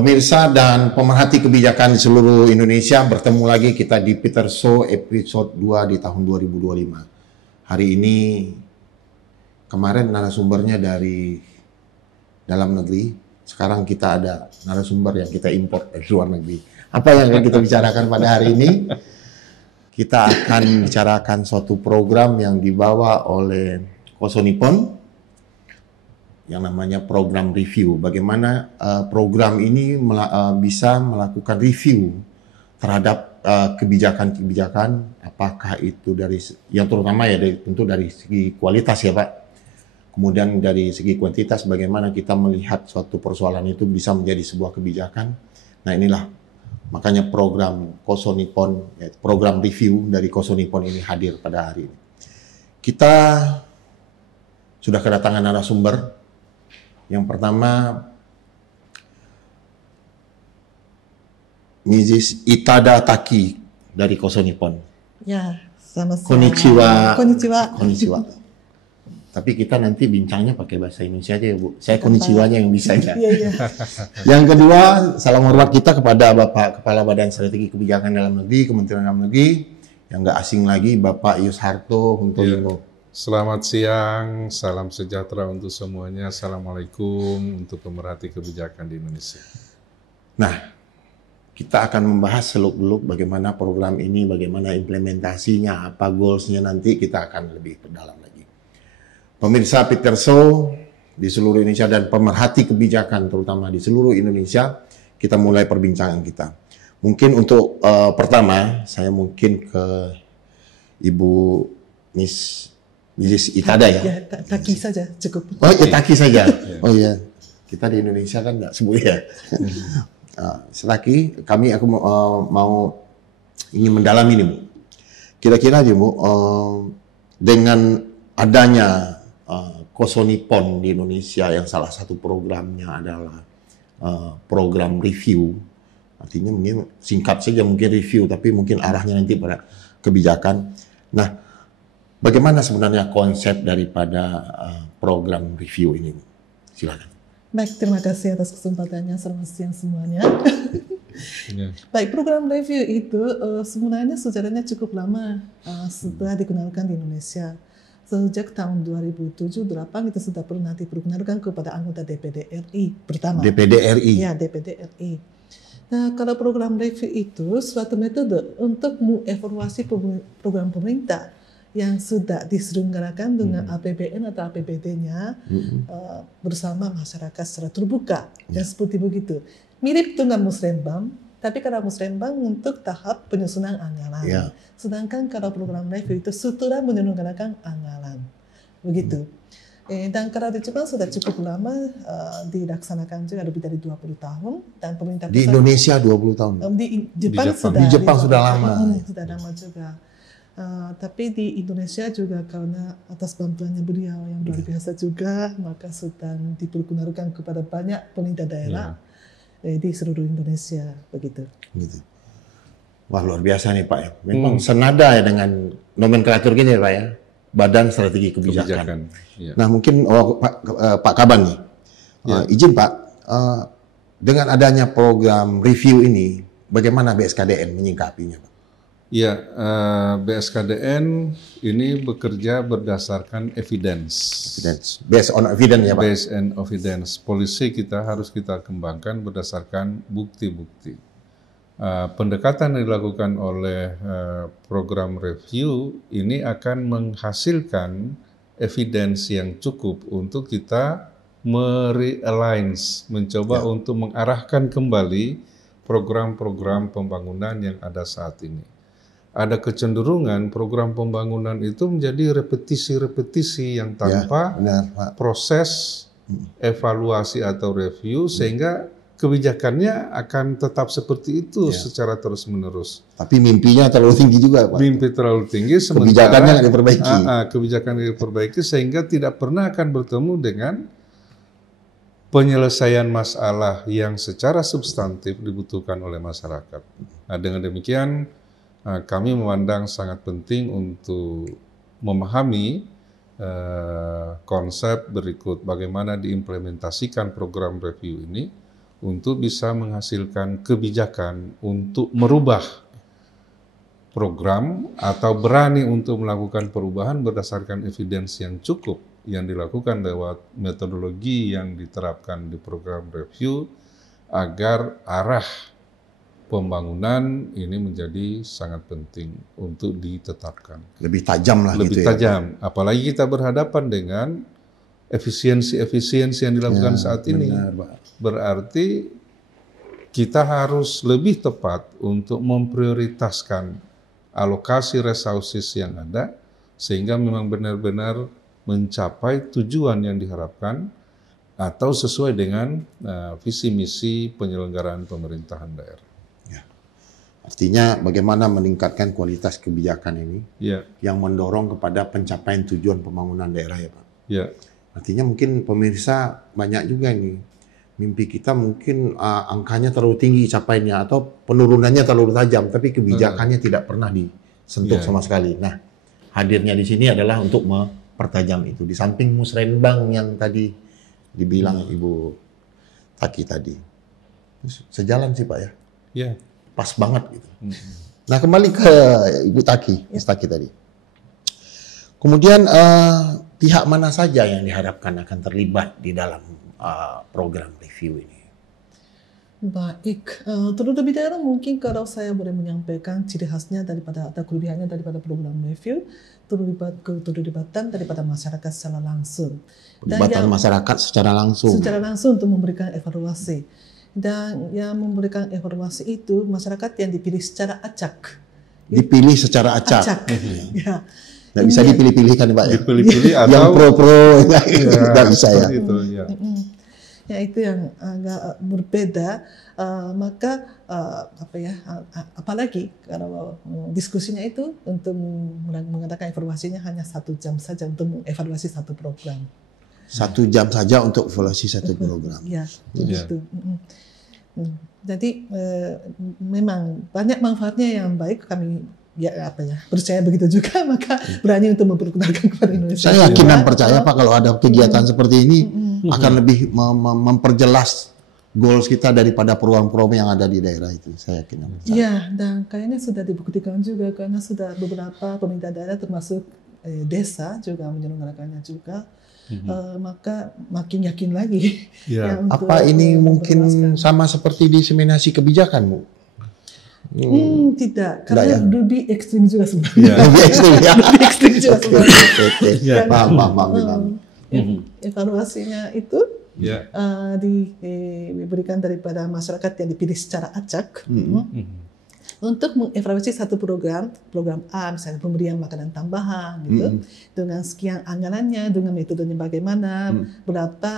Pemirsa dan pemerhati kebijakan di seluruh Indonesia, bertemu lagi kita di Peter Show episode 2 di tahun 2025. Hari ini, kemarin narasumbernya dari dalam negeri, sekarang kita ada narasumber yang kita import dari luar negeri. Apa yang akan kita bicarakan pada hari ini? Kita akan bicarakan suatu program yang dibawa oleh Koso Nippon, yang namanya program review. Bagaimana program ini bisa melakukan review terhadap kebijakan-kebijakan, apakah itu dari yang terutama ya tentu dari segi kualitas ya Pak. Kemudian dari segi kuantitas, bagaimana kita melihat suatu persoalan itu bisa menjadi sebuah kebijakan. Nah inilah makanya program Koso Nippon, program review dari Koso Nippon ini hadir pada hari ini. Kita sudah kedatangan narasumber. Yang pertama, Mrs. Itada Taki dari Koso Nippon. Ya, selamat siang. Konnichiwa. Konnichiwa. Konnichiwa. Tapi kita nanti bincangnya pakai bahasa Indonesia aja ya Bu. Saya konnichiwanya yang bisa ya. Iya. Yang kedua, salam hormat kita kepada Bapak Kepala Badan Strategi Kebijakan Dalam Negeri, Kementerian Dalam Negeri, yang nggak asing lagi, Bapak Yusharto Huntolimo. Selamat siang, salam sejahtera untuk semuanya. Assalamualaikum untuk pemerhati kebijakan di Indonesia. Nah, kita akan membahas seluk-beluk bagaimana program ini, bagaimana implementasinya, apa goals-nya nanti kita akan lebih perdalam lagi. Pemirsa Peter Show di seluruh Indonesia dan pemerhati kebijakan terutama di seluruh Indonesia, kita mulai perbincangan kita. Mungkin untuk pertama, saya mungkin ke Ibu Mrs. Itada ya? Ya, Taki saja cukup. Oh ya, Taki saja. Oh iya, kita di Indonesia kan nggak sebut ya. Selagi aku mau ingin mendalami ini Bu. Kira-kira aja Bu, dengan adanya Koso Nippon di Indonesia yang salah satu programnya adalah program review, artinya mungkin singkat saja mungkin review, tapi mungkin arahnya nanti pada kebijakan. Nah, bagaimana sebenarnya konsep daripada program review ini? Silakan. Baik, terima kasih atas kesempatannya. Selamat siang semuanya. Ya. Baik, program review itu sebenarnya sejarahnya cukup lama setelah dikenalkan di Indonesia. Sejak tahun 2007-2008 kita sudah pernah diperkenalkan kepada anggota DPD RI pertama. DPD RI? Ya, DPD RI. Nah, kalau program review itu suatu metode untuk mengevaluasi program pemerintah yang sudah diselenggarakan dengan APBN atau APBD-nya bersama masyarakat secara terbuka. Dan seperti begitu. Mirip dengan Musrembang, tapi kalau Musrembang untuk tahap penyusunan anggaran. Ya. Sedangkan kalau program review itu setelah menyelenggarakan anggaran. Begitu. Dan kalau di Jepang sudah cukup lama dilaksanakan juga lebih dari 20 tahun. Dan pemerintah Di Indonesia 20 tahun? Di Jepang. Di Jepang sudah lama. Sudah lama juga. Tapi di Indonesia juga karena atas bantuannya beliau yang luar biasa juga, maka sudah diperkenalkan kepada banyak pemerintah daerah di seluruh Indonesia, begitu. Gitu. Wah luar biasa nih Pak ya. Memang senada ya dengan nomenklatur gini ya Pak ya. Badan Strategi Kebijakan. Ya. Nah mungkin Pak Kaban nih, izin Pak, dengan adanya program review ini, bagaimana BSKDN menyingkapinya Pak? Ya, BSKDN ini bekerja berdasarkan evidence. Based on evidence ya Pak? Based on evidence. Polisi kita harus kita kembangkan berdasarkan bukti-bukti. Pendekatan yang dilakukan oleh program review ini akan menghasilkan evidence yang cukup untuk kita merealign, mencoba untuk mengarahkan kembali program-program pembangunan yang ada saat ini. Ada kecenderungan program pembangunan itu menjadi repetisi-repetisi yang tanpa proses evaluasi atau review, sehingga kebijakannya akan tetap seperti itu secara terus-menerus. Tapi mimpinya terlalu tinggi juga Pak. Mimpi terlalu tinggi, sementara kebijakannya nggak diperbaiki. Kebijakan diperbaiki sehingga tidak pernah akan bertemu dengan penyelesaian masalah yang secara substantif dibutuhkan oleh masyarakat. Nah, dengan demikian kami memandang sangat penting untuk memahami konsep berikut bagaimana diimplementasikan program review ini untuk bisa menghasilkan kebijakan untuk merubah program atau berani untuk melakukan perubahan berdasarkan evidence yang cukup yang dilakukan lewat metodologi yang diterapkan di program review agar arah pembangunan ini menjadi sangat penting untuk ditetapkan. Lebih tajam lah Lebih gitu ya. tajam, apalagi kita berhadapan dengan efisiensi yang dilakukan Ya, saat ini. benar, Pak. Berarti kita harus lebih tepat untuk memprioritaskan alokasi resources yang ada sehingga memang benar-benar mencapai tujuan yang diharapkan atau sesuai dengan visi misi penyelenggaraan pemerintahan daerah. Artinya bagaimana meningkatkan kualitas kebijakan ini Ya, yang mendorong kepada pencapaian tujuan pembangunan daerah ya Pak. ya, Artinya mungkin pemirsa banyak juga nih mimpi kita mungkin angkanya terlalu tinggi capainya atau penurunannya terlalu tajam tapi kebijakannya tidak pernah disentuh Ya. sama sekali. Nah, hadirnya di sini adalah untuk mempertajam itu. Di samping musrenbang yang tadi dibilang Ibu Taki tadi. Sejalan sih Pak ya. ya. Pas banget gitu. Nah, kembali ke Ibu Taki, Mas Taki tadi. Kemudian pihak mana saja yang diharapkan akan terlibat di dalam program review ini? Baik, terlebih dahulu mungkin kalau saya boleh menyampaikan ciri khasnya daripada atau kelebihannya daripada program review, keterlibatan daripada masyarakat secara langsung. Pelibatan masyarakat secara langsung. Secara langsung untuk memberikan evaluasi. Dan yang memberikan evaluasi itu masyarakat yang dipilih secara acak. Dipilih secara acak. Acak. Ya. Nggak bisa dipilih-pilih kan Pak ya? Dipilih-pilih atau yang pro-pro, nggak bisa ya. seperti itu, ya. Ya itu yang agak berbeda. Maka apalagi kalau diskusinya itu untuk mengadakan evaluasinya hanya 1 jam saja untuk mengevaluasi satu program. 1 jam saja untuk evaluasi satu program. Ya, begitu. Jadi memang banyak manfaatnya yang baik kami percaya begitu juga maka berani untuk memperkenalkan kepada Indonesia. Saya yakin dan percaya Pak kalau ada kegiatan seperti ini akan lebih memperjelas goals kita daripada program-program yang ada di daerah itu. Saya yakin dan percaya. Iya, dan kayaknya sudah dibuktikan juga karena sudah beberapa pemerintah daerah termasuk desa juga menyelenggarakannya juga. Maka makin yakin lagi. Ya. Apa ini mungkin sama seperti diseminasi kebijakan, Bu? Tidak, karena lebih ekstrim juga sebenarnya. Ya. Lebih ekstrim ya. Lebih ekstrim juga sebenarnya. Oke. Paham. Evaluasinya itu diberikan daripada masyarakat yang dipilih secara acak. Untuk mengevaluasi satu program A misalnya pemberian makanan tambahan gitu, dengan sekian anggarannya, dengan metodenya bagaimana, berapa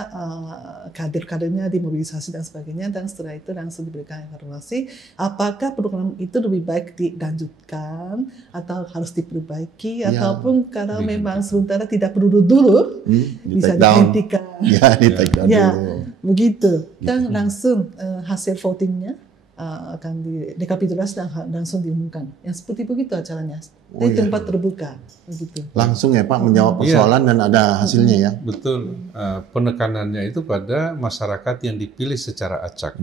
kader-kadernya dimobilisasi dan sebagainya, dan setelah itu langsung diberikan evaluasi apakah program itu lebih baik dilanjutkan atau harus diperbaiki ataupun kalau memang sementara tidak perlu dulu bisa dihentikan. Ya, di-take down dulu. Begitu. Dan langsung hasil votingnya akan direkapitulasi dan langsung diumumkan. Yang seperti begitu acaranya. Di tempat terbuka. Begitu. Langsung ya Pak menjawab persoalan dan ada hasilnya ya. Betul. Penekanannya itu pada masyarakat yang dipilih secara acak.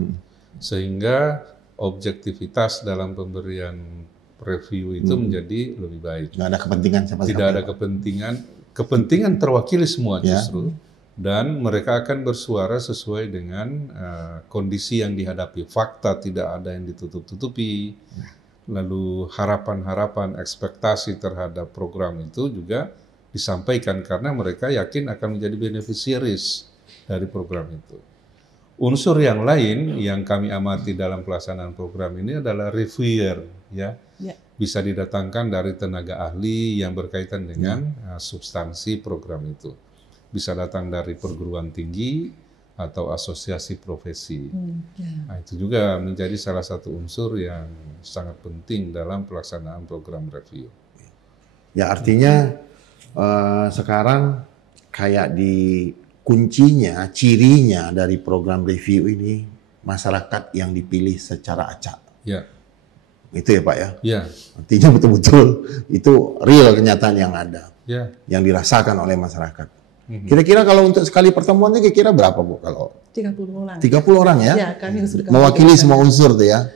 Sehingga objektivitas dalam pemberian review itu menjadi lebih baik. Nggak ada kepentingan siapa-siapa. Tidak ada kepentingan. Kepentingan terwakili semua justru. Dan mereka akan bersuara sesuai dengan kondisi yang dihadapi. Fakta tidak ada yang ditutup-tutupi. Lalu harapan-harapan, ekspektasi terhadap program itu juga disampaikan karena mereka yakin akan menjadi beneficiaries dari program itu. Unsur yang lain yang kami amati dalam pelaksanaan program ini adalah reviewer, ya. Bisa didatangkan dari tenaga ahli yang berkaitan dengan substansi program itu. Bisa datang dari perguruan tinggi atau asosiasi profesi. Nah, itu juga menjadi salah satu unsur yang sangat penting dalam pelaksanaan program review. Ya artinya sekarang kayak di kuncinya, cirinya dari program review ini masyarakat yang dipilih secara acak. Ya. Itu ya Pak ya? Ya. Artinya betul-betul itu real kenyataan yang ada. Ya. Yang dirasakan oleh masyarakat. Kira-kira kalau untuk sekali pertemuannya kira-kira berapa Bu? Kalau 30 orang. 30 orang ya? Ya, kami sudah Mewakili semua unsur tuh ya?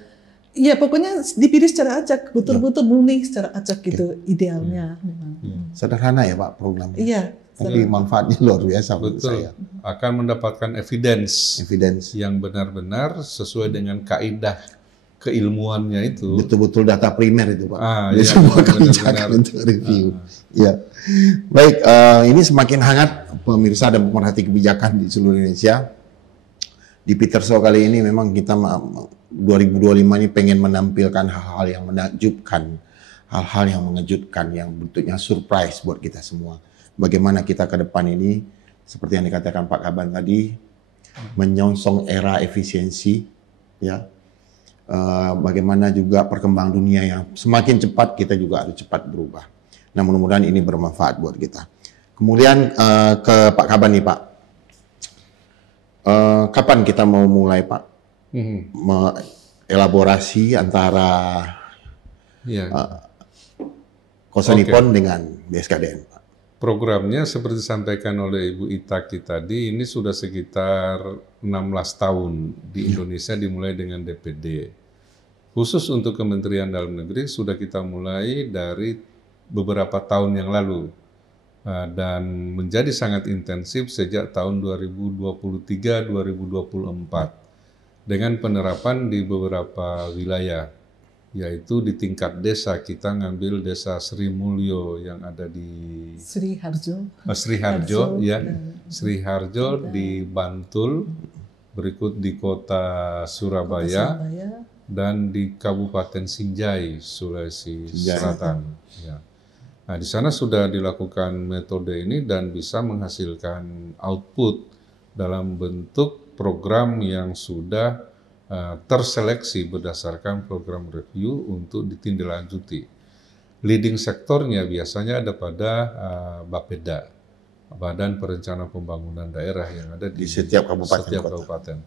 Iya, pokoknya dipilih secara acak, betul-betul murni secara acak gitu idealnya memang. Sederhana ya Pak programnya? Iya. Tapi manfaatnya luar biasa menurut Betul. saya. Akan mendapatkan evidence Evidence. yang benar-benar sesuai dengan kaidah keilmuannya itu. Betul-betul data primer itu Pak. Ah, Jadi iya, semua benar-benar. kebijakan untuk review. Ya. Baik, ini semakin hangat pemirsa dan pemerhati kebijakan di seluruh Indonesia. Di Peterso kali ini memang kita 2025 ini pengen menampilkan hal-hal yang menakjubkan, hal-hal yang mengejutkan, yang bentuknya surprise buat kita semua. Bagaimana kita ke depan ini, seperti yang dikatakan Pak Kaban tadi, menyongsong era efisiensi, ya. Bagaimana juga perkembangan dunia yang semakin cepat, kita juga harus cepat berubah. Nah, mudah-mudahan ini bermanfaat buat kita. Kemudian ke Pak Kaban nih Pak. Kapan kita mau mulai Pak? Elaborasi antara Kosanipon dengan BSKDN Pak. Programnya seperti disampaikan oleh Ibu Itaki tadi, ini sudah sekitar 16 tahun di Indonesia dimulai dengan DPD. Khusus untuk Kementerian Dalam Negeri sudah kita mulai dari beberapa tahun yang lalu. Dan menjadi sangat intensif sejak tahun 2023-2024 dengan penerapan di beberapa wilayah, yaitu di tingkat desa kita ngambil desa Sri Mulyo yang ada di Sriharjo ya, Sriharjo di Bantul, berikut di kota Surabaya dan di Kabupaten Sinjai, Sulawesi Selatan. Ya. Nah, di sana sudah dilakukan metode ini dan bisa menghasilkan output dalam bentuk program yang sudah terseleksi berdasarkan program review untuk ditindaklanjuti. Leading sektornya biasanya ada pada Bapeda, Badan Perencanaan Pembangunan Daerah yang ada di setiap kabupaten.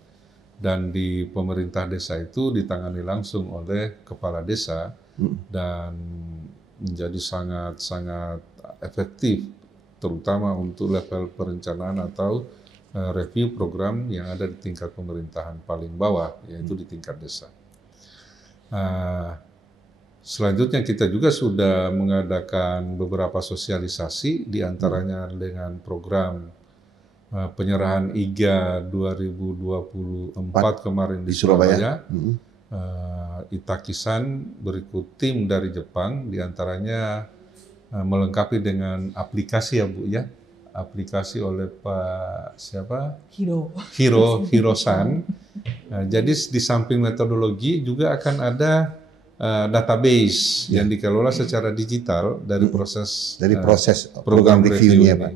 Dan di pemerintah desa itu ditangani langsung oleh kepala desa dan menjadi sangat efektif, terutama untuk level perencanaan atau review program yang ada di tingkat pemerintahan paling bawah, yaitu di tingkat desa. Selanjutnya kita juga sudah mengadakan beberapa sosialisasi, diantaranya dengan program penyerahan IGA 2024 kemarin di Surabaya. Itakisan berikut tim dari Jepang, diantaranya melengkapi dengan aplikasi ya Bu ya, aplikasi oleh Pak siapa? Hiro-san. Jadi di samping metodologi juga akan ada database yang dikelola secara digital dari proses program reviewnya Pak.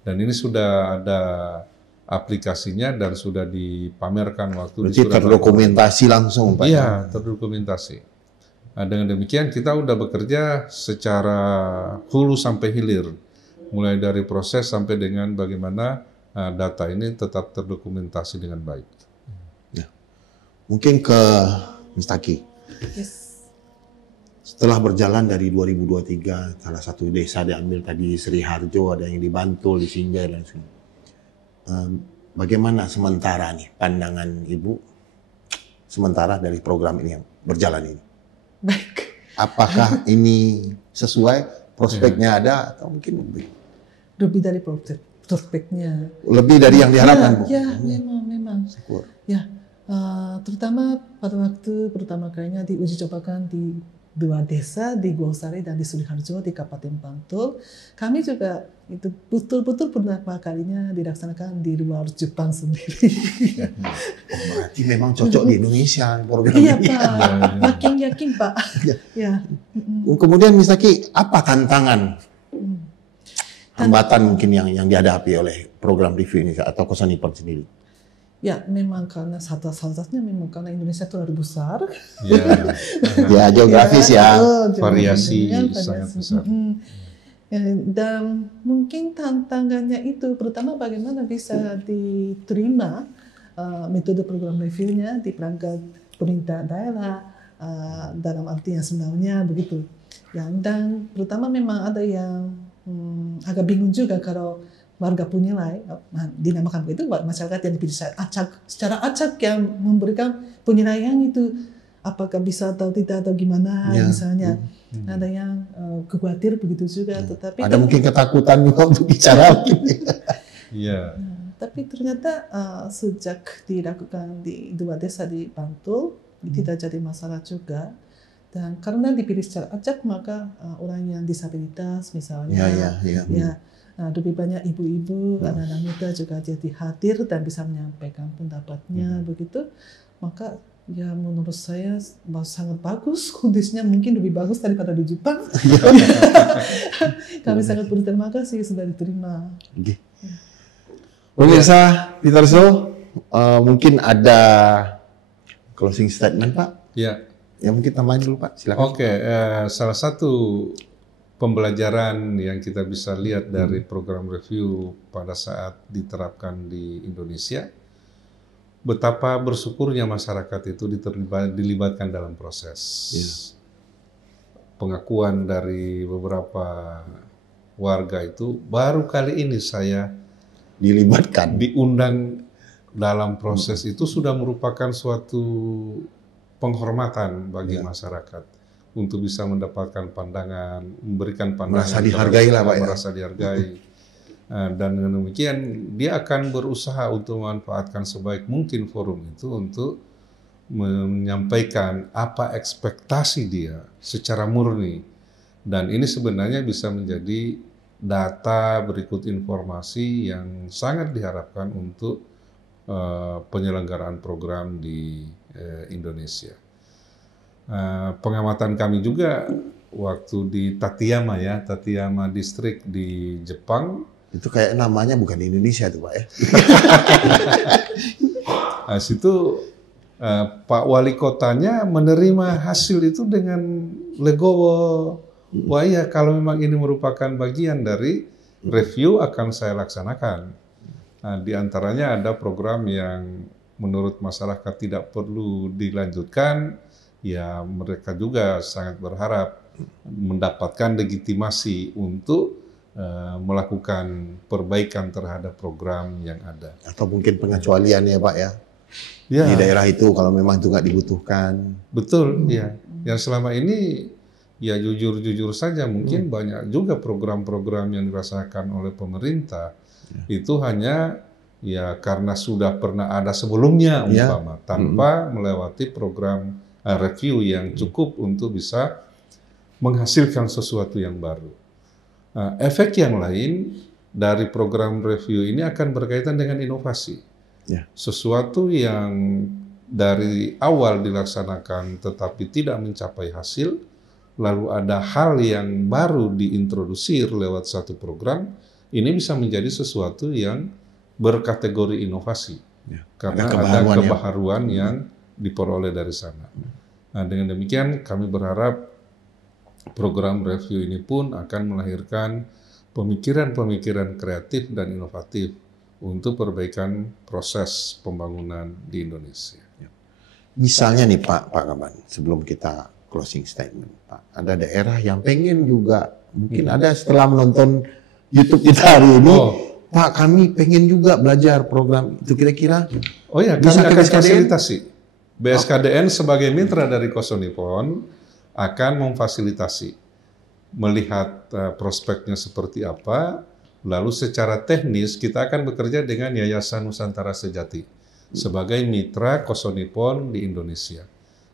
Dan ini sudah ada aplikasinya dan sudah dipamerkan waktu di Surabaya. Terdokumentasi langsung Pak? Iya, terdokumentasi. Nah, dengan demikian kita udah bekerja secara hulu sampai hilir, mulai dari proses sampai dengan bagaimana data ini tetap terdokumentasi dengan baik. Ya. Mungkin ke Ms. Taki. Yes. Setelah berjalan dari 2023, salah satu desa diambil tadi Sriharjo, ada yang di Bantul, di Sinjai dan sebagainya. Bagaimana sementara nih pandangan Ibu sementara dari program ini yang berjalan ini? Baik. Apakah ini sesuai prospeknya ada atau mungkin lebih dari prospeknya? Lebih dari yang diharapkan, Bu? Ya, memang. Syukur. Ya, terutama pada waktu pertama kalinya diuji cobakan di 2 desa, di Gosari dan di Sriharjo di Kabupaten Bantul. Kami juga itu betul-betul pertama kalinya dilaksanakan di luar Jepang sendiri. Berarti memang cocok di Indonesia program iya, ini. Pak. Makin yakin Pak. Ya. Kemudian Ms. Taki, apa tantangan, hambatan mungkin yang dihadapi oleh program review ini atau Kosanipon sendiri? Ya, memang karena satu-satunya memang karena Indonesia terlalu besar. Ya, geografis ya. Variasi sangat besar. Dan mungkin tantangannya itu pertama bagaimana bisa diterima metode program reviewnya di perangkat pemerintah daerah dalam arti yang sebenarnya begitu. Ya, dan pertama memang ada yang agak bingung juga kalau warga penilai, dinamakan begitu, masyarakat yang dipilih secara acak yang memberikan penilaian itu apakah bisa atau tidak atau gimana misalnya. Ada yang khawatir begitu juga, tetapi ada mungkin ketakutan juga untuk bicara. Iya. Tapi ternyata sejak dilakukan di 2 desa di Bantul tidak jadi masalah juga. Dan karena dipilih secara acak, maka orang yang disabilitas misalnya, lebih banyak ibu-ibu, anak-anak muda juga jadi hadir dan bisa menyampaikan pendapatnya begitu. Maka ya menurut saya sangat bagus, kondisinya mungkin lebih bagus daripada di Jepang. Kami sangat berterima kasih sudah diterima. Pemirsa Peterso, mungkin ada closing statement Pak? Ya. Ya mungkin tambahin dulu Pak, silakan. Oke, salah satu pembelajaran yang kita bisa lihat dari program review pada saat diterapkan di Indonesia, betapa bersyukurnya masyarakat itu dilibatkan dalam proses. Pengakuan dari beberapa warga itu baru kali ini saya diundang dalam proses itu sudah merupakan suatu penghormatan bagi masyarakat untuk bisa mendapatkan pandangan, memberikan pandangan, merasa dihargai lah Pak ya. Merasa dihargai. Dan dengan demikian dia akan berusaha untuk memanfaatkan sebaik mungkin forum itu untuk menyampaikan apa ekspektasi dia secara murni. Dan ini sebenarnya bisa menjadi data berikut informasi yang sangat diharapkan untuk penyelenggaraan program di Indonesia. Pengamatan kami juga waktu di Tateyama District di Jepang. Itu kayak namanya bukan di Indonesia tuh Pak ya. Situ Pak Wali Kotanya menerima hasil itu dengan legowo. Wah iya, kalau memang ini merupakan bagian dari review akan saya laksanakan. Nah, di antaranya ada program yang menurut masyarakat tidak perlu dilanjutkan, ya mereka juga sangat berharap mendapatkan legitimasi untuk melakukan perbaikan terhadap program yang ada. Atau mungkin pengecualian ya Pak ya, di daerah itu kalau memang itu nggak dibutuhkan. Betul, ya. Yang selama ini ya jujur saja mungkin banyak juga program-program yang dirasakan oleh pemerintah itu hanya ya karena sudah pernah ada sebelumnya umpama tanpa melewati program review yang cukup untuk bisa menghasilkan sesuatu yang baru. Efek yang lain dari program review ini akan berkaitan dengan inovasi. Sesuatu yang dari awal dilaksanakan tetapi tidak mencapai hasil, lalu ada hal yang baru diintrodusir lewat satu program, ini bisa menjadi sesuatu yang berkategori inovasi. Karena ada kebaharuan yang diperoleh dari sana. Nah, dengan demikian kami berharap program review ini pun akan melahirkan pemikiran-pemikiran kreatif dan inovatif untuk perbaikan proses pembangunan di Indonesia. Misalnya nih Pak Kaban, sebelum kita closing statement, Pak, ada daerah yang pengen juga, mungkin ada setelah menonton YouTube kita hari ini, Pak kami pengen juga belajar program itu kira-kira. Oh ya, kami akan fasilitasi. BSKDN sebagai mitra dari Kosonipon akan memfasilitasi, melihat prospeknya seperti apa, lalu secara teknis kita akan bekerja dengan Yayasan Nusantara Sejati sebagai mitra Kosonipon di Indonesia.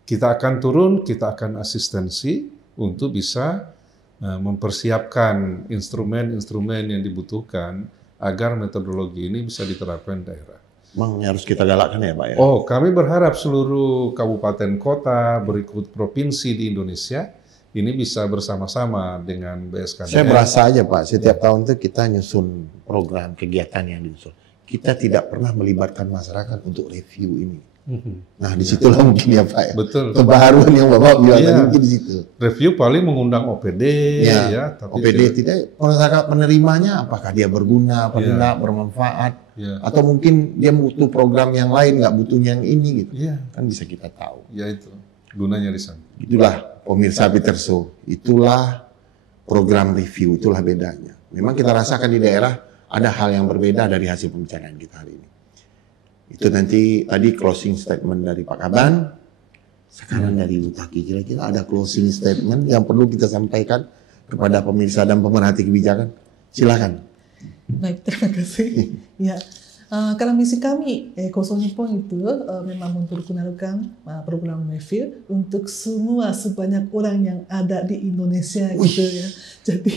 Kita akan turun, kita akan asistensi untuk bisa mempersiapkan instrumen-instrumen yang dibutuhkan agar metodologi ini bisa diterapkan di daerah. Memang harus kita galakkan ya Pak ya? Oh, kami berharap seluruh kabupaten kota berikut provinsi di Indonesia ini bisa bersama-sama dengan BSKDN. Saya merasa aja Pak, setiap tahun itu kita nyusun program kegiatan yang disusun. Kita tidak pernah melibatkan masyarakat untuk review ini. Nah, disitulah mungkin ya Pak ya. Betul. Kebaruan yang Bapak bilang tadi mungkin di situ. Review paling mengundang OPD tapi OPD tidak masyarakat penerimanya apakah dia berguna, apa enggak, bermanfaat, atau mungkin dia butuh program yang lain, nggak butuh yang ini gitu. Kan bisa kita tahu. Ya itu gunanya di sana. Itulah pemirsa Peterso, itulah program review, itulah bedanya. Memang kita rasakan di daerah ada hal yang berbeda dari hasil pembicaraan kita hari ini. Itu nanti tadi closing statement dari Pak Kaban, sekarang dari Bu Taki. Kira-kira ada closing statement yang perlu kita sampaikan kepada pemirsa dan pemerhati kebijakan? Silakan. Baik, terima kasih. Ya, karena misi kami Koso Nippon itu memang memperkenalkan program review untuk semua sebanyak orang yang ada di Indonesia gitu ya. Jadi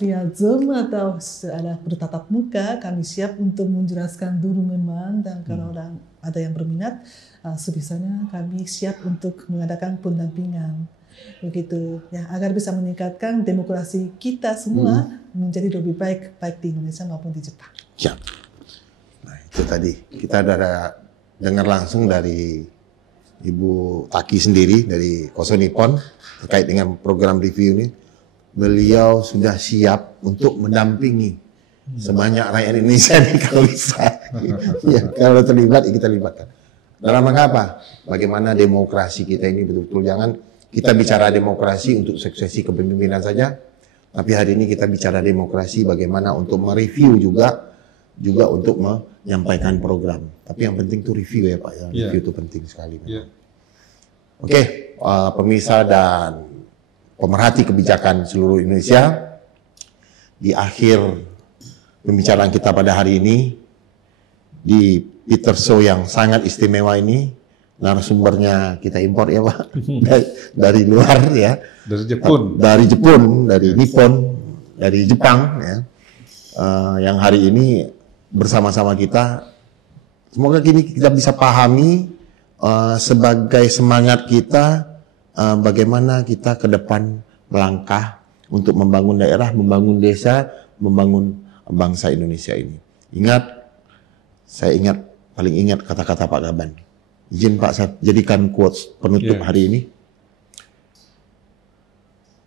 via Zoom atau secara bertatap muka kami siap untuk menjelaskan dulu memang, dan kalau orang ada yang berminat sebisanya kami siap untuk mengadakan pendampingan begitu ya, agar bisa meningkatkan demokrasi kita semua menjadi lebih baik di Indonesia maupun di Jepang. Siap. Nah, itu tadi kita ada dengar langsung dari Ibu Taki sendiri dari Koso Nippon terkait dengan program review ini. Beliau sudah siap untuk mendampingi sebanyak rakyat Indonesia ini kalau bisa. Ya, kalau terlibat, kita libatkan. Dalam rangka apa? Bagaimana demokrasi kita ini betul-betul, jangan kita bicara demokrasi untuk suksesi kepemimpinan saja, tapi hari ini kita bicara demokrasi bagaimana untuk mereview juga untuk menyampaikan program. Tapi yang penting itu review ya Pak ya. Review itu penting sekali. Oke, pemirsa dan pemerhati kebijakan seluruh Indonesia, di akhir pembicaraan kita pada hari ini di Peter Show yang sangat istimewa ini, narasumbernya kita impor ya Pak, dari luar ya, dari Jepun, dari Nippon, dari Jepang ya, yang hari ini bersama-sama kita. Semoga kini kita bisa pahami sebagai semangat kita bagaimana kita ke depan melangkah untuk membangun daerah, membangun desa, membangun bangsa Indonesia ini. Saya paling ingat kata-kata Pak Kaban. Izin Pak, saya jadikan quotes penutup hari ini.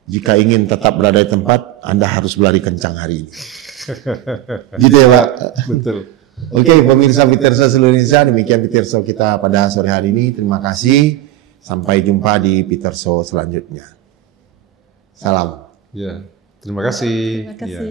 Jika ingin tetap berada di tempat, Anda harus berlari kencang hari ini. Gitu ya Pak? Betul. Oke, pemirsa Peter Show seluruh Indonesia, demikian Peter Show kita pada sore hari ini. Terima kasih. Sampai jumpa di Peter Show selanjutnya. Salam. Ya, terima kasih. Terima kasih.